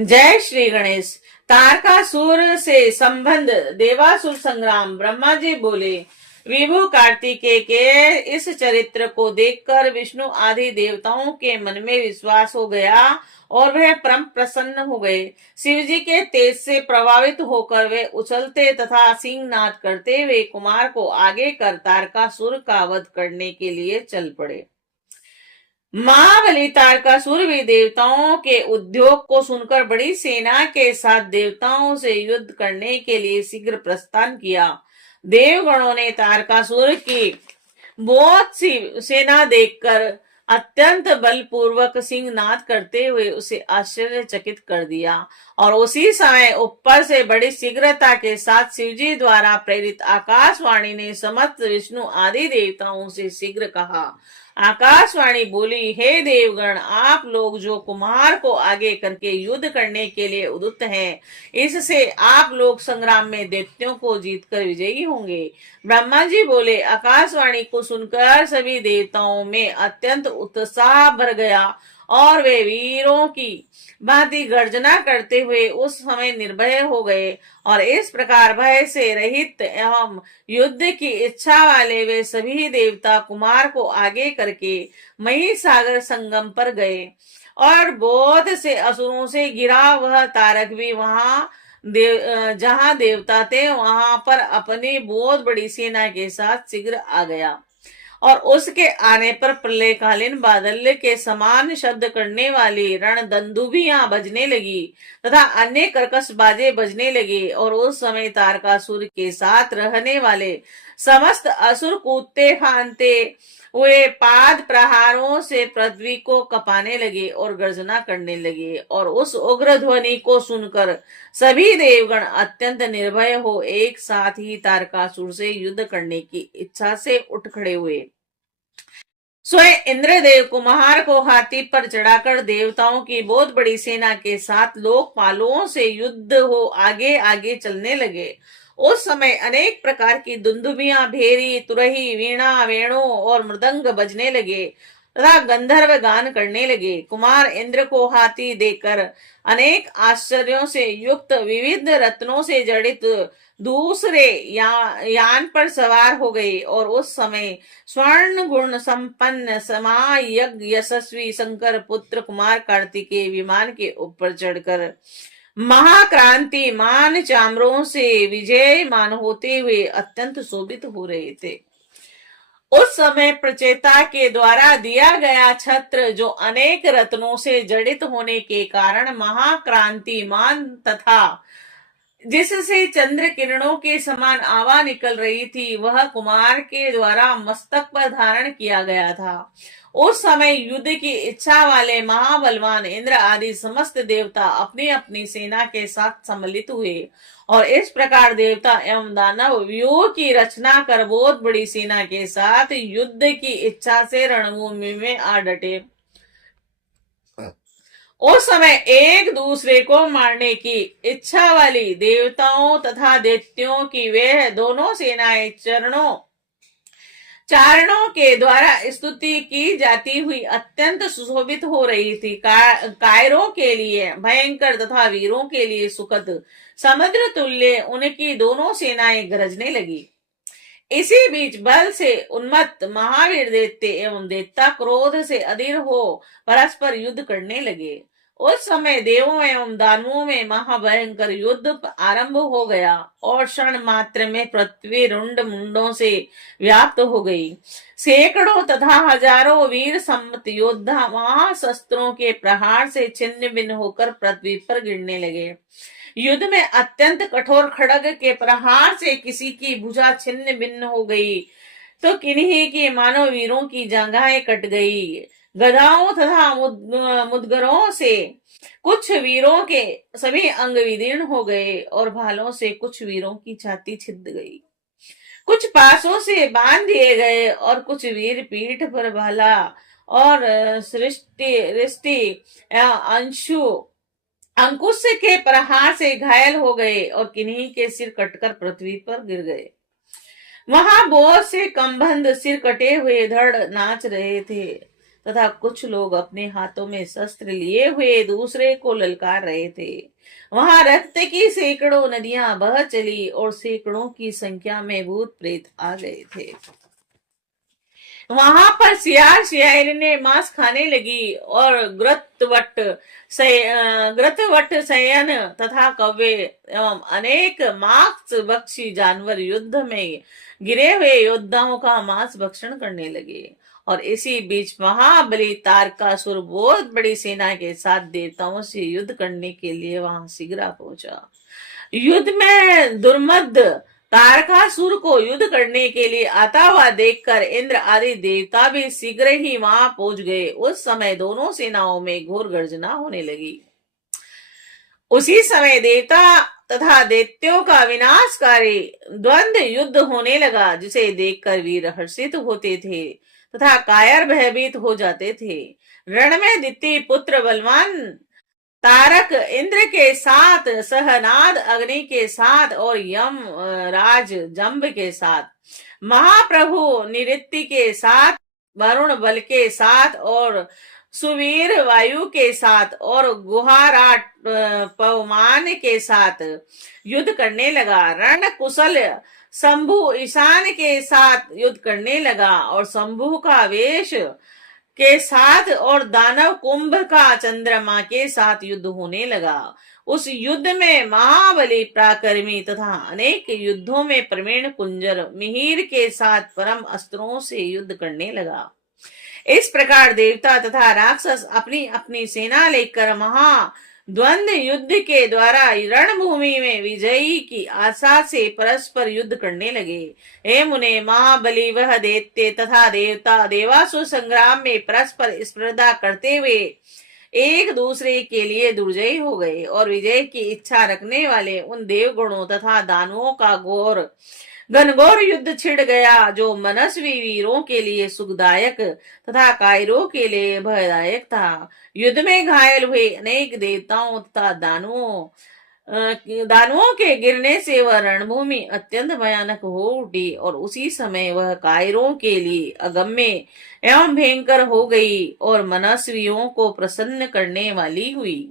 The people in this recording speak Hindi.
जय श्री गणेश। तारकासुर से संबंध देवासुर संग्राम। ब्रह्मा जी बोले, विभु कार्तिकेय के इस चरित्र को देखकर विष्णु आदि देवताओं के मन में विश्वास हो गया और वह परम प्रसन्न हो गए। शिव जी के तेज से प्रभावित होकर वे उछलते तथा सिंहनाद करते हुए कुमार को आगे कर तारकासुर का वध करने के लिए चल पड़े। महाबली तारकासुर भी देवताओं के उद्योग को सुनकर बड़ी सेना के साथ देवताओं से युद्ध करने के लिए शीघ्र प्रस्थान किया। देवगणों ने तारकासुर की बहुत सी सेना देखकर अत्यंत बलपूर्वक सिंहनाद करते हुए उसे आश्चर्यचकित कर दिया और उसी समय ऊपर से बड़ी शीघ्रता के साथ शिवजी द्वारा प्रेरित आकाशवाणी ने समस्त विष्णु आदि देवताओं से शीघ्र कहा। आकाशवाणी बोली, हे देवगण, आप लोग जो कुमार को आगे करके युद्ध करने के लिए उद्युक्त हैं, इससे आप लोग संग्राम में दैत्यों को जीतकर विजयी होंगे। ब्रह्मा जी बोले, आकाशवाणी को सुनकर सभी देवताओं में अत्यंत उत्साह भर गया और वे वीरों की भांति गर्जना करते हुए उस समय निर्भय हो गए और इस प्रकार भय से रहित एवं युद्ध की इच्छा वाले वे सभी देवता कुमार को आगे करके महिसागर संगम पर गए और बहुत से असुरों से घिरा वह तारक भी जहां देवता थे वहां पर अपनी बहुत बड़ी सेना के साथ शीघ्र आ गया और उसके आने पर प्रलयकालीन बादल के समान शब्द करने वाली रणदंदुभियां बजने लगी तथा अन्य कर्कश बाजे बजने लगे और उस समय तारकासुर के साथ रहने वाले समस्त असुर कूदते फांदते हुए पाद प्रहारों से पृथ्वी को कपाने लगे और गर्जना करने लगे और उस उग्र ध्वनि को सुनकर सभी देवगण अत्यंत निर्भय हो एक साथ ही तारकासुर से युद्ध करने की इच्छा से उठ खड़े हुए। स्वयं इंद्रदेव कुमार को हाथी पर चढ़ाकर देवताओं की बहुत बड़ी सेना के साथ लोकपालों से युद्ध हो आगे आगे चलने लगे। उस समय अनेक प्रकार की दुंदुभियां, भेरी, तुरही, वीणा, वेणु और मृदंग बजने लगे तथा गंधर्व गान करने लगे। कुमार इंद्र को हाथी देकर अनेक आश्चर्यों से युक्त विविध रत्नों से जड़ित दूसरे यान पर सवार हो गए और उस समय स्वर्ण गुण संपन्न समायज्ञ यशस्वी शंकर पुत्र कुमार कार्तिकेय विमान के ऊपर चढ़कर महाक्रांति मान चामरों से विजयमान होते हुए अत्यंत शोभित हो रहे थे। उस समय प्रचेता के द्वारा दिया गया छत्र जो अनेक रत्नों से जड़ित होने के कारण महाक्रांतिमान तथा जिससे चंद्र किरणों के समान आवा निकल रही थी, वह कुमार के द्वारा मस्तक पर धारण किया गया था। उस समय युद्ध की इच्छा वाले महाबलवान इंद्र आदि समस्त देवता अपनी अपनी सेना के साथ सम्मिलित हुए और इस प्रकार देवता एवं दानव व्यूह की रचना कर बहुत बड़ी सेना के साथ युद्ध की इच्छा से रणभूमि में आ डटे। उस समय एक दूसरे को मारने की इच्छा वाली देवताओं तथा दैत्यों की वे दोनों सेनाएं चारणों के द्वारा स्तुति की जाती हुई अत्यंत सुशोभित हो रही थी। कायरों के लिए भयंकर तथा वीरों के लिए सुखद समुद्र तुल्य उनकी दोनों सेनाएं गरजने लगी। इसी बीच बल से उन्मत्त महावीर दैत्य एवं देवता क्रोध से अधीर हो परस्पर युद्ध करने लगे। उस समय देवों एवं दानवों में महाभयंकर युद्ध आरंभ हो गया और क्षण मात्र में पृथ्वी रुंड मुंडों से व्याप्त हो गई। सैकड़ों तथा हजारों वीर सम्मत योद्धा महाशस्त्रों के प्रहार से छिन्न भिन्न होकर पृथ्वी पर गिरने लगे। युद्ध में अत्यंत कठोर खड़ग के प्रहार से किसी की भुजा छिन्न भिन्न हो गई तो किन्हीं की मानव वीरों की जांघाएं कट गई। गधाओं तथा मुदगरों से कुछ वीरों के सभी अंग विदीर्ण हो गए और भालों से कुछ वीरों की छाती छिद गई। कुछ पासों से बांध दिए गए और कुछ वीर पीठ पर भाला और सृष्टि अंकुश के प्रहार से घायल हो गए और किन्हीं के सिर कटकर पृथ्वी पर गिर गए। वहां बहुत से कंबंध सिर कटे हुए धड़ नाच रहे थे। तथा कुछ लोग अपने हाथों में शस्त्र लिए हुए दूसरे को ललकार रहे थे। वहां रक्त की सैकड़ों नदियां बह चली और सैकड़ों की संख्या में भूत प्रेत आ गए थे। वहां पर सियार सियारिने मांस खाने लगी और ग्रतवट शयन तथा कौवे एवं अनेक मांस भक्षी जानवर युद्ध में गिरे हुए योद्धाओं का मांस भक्षण करने लगे। और इसी बीच महाबली तारकासुर बहुत बड़ी सेना के साथ देवताओं से युद्ध करने के लिए वहां शीघ्र पहुंचा। युद्ध में दुर्मद तारकासुर को युद्ध करने के लिए आता हुआ देखकर इंद्र आदि देवता भी शीघ्र ही वहां पहुंच गए। उस समय दोनों सेनाओं में घोर गर्जना होने लगी। उसी समय देवता तथा दैत्यों का विनाशकारी द्वंद्व युद्ध होने लगा, जिसे देखकर वीर हर्षित होते थे तथा कायर भयभीत हो जाते थे। रण में दिति पुत्र बलवान तारक इंद्र के साथ, सहनाद अग्नि के साथ और यम राज जंब के साथ, महाप्रभु निऋत्ति के साथ, वरुण बल के साथ और सुवीर वायु के साथ और गुहाराट पवमान के साथ युद्ध करने लगा। रण कुशल शंभु ईशान के साथ युद्ध करने लगा और शंभु का वेश के साथ और दानव कुंभ का चंद्रमा के साथ युद्ध होने लगा। उस युद्ध में महाबली पराक्रमी तथा अनेक युद्धों में प्रवीण कुंजर मिहिर के साथ परम अस्त्रों से युद्ध करने लगा। इस प्रकार देवता तथा राक्षस अपनी अपनी सेना लेकर महा द्वंद्व युद्ध के द्वारा रणभूमि में विजयी की आशा से परस्पर युद्ध करने लगे। हे मुने, महाबली वह दैत्य तथा देवता देवासुर संग्राम में परस्पर स्पर्धा करते हुए एक दूसरे के लिए दुर्जयी हो गए और विजय की इच्छा रखने वाले उन देवगणों तथा दानवों का घनघोर युद्ध छिड़ गया, जो मनस्वी वीरों के लिए सुखदायक तथा कायरों के लिए भयदायक था। युद्ध में घायल हुए अनेक देवताओं तथा दानवों के गिरने से वह रणभूमि अत्यंत भयानक हो उठी और उसी समय वह कायरों के लिए अगम्य एवं भयंकर हो गई और मनस्वियों को प्रसन्न करने वाली हुई।